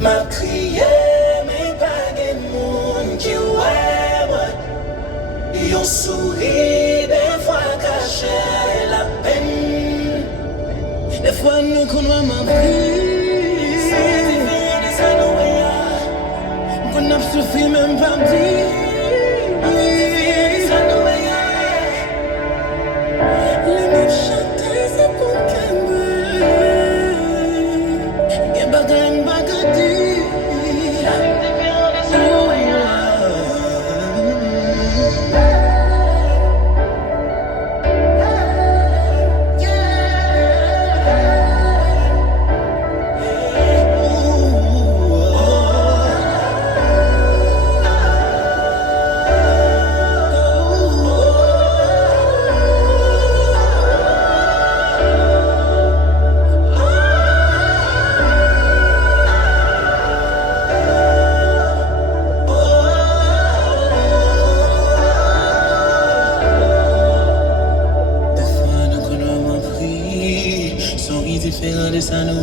m'a crié, mais pas de monde qui ouais, moi. Yon sourit, des fois caché la peine. Des fois nous connaissons ma vie. C'est différent de ça, nous, qu'on n'a suffi même pas dit. Différent de ça, nous,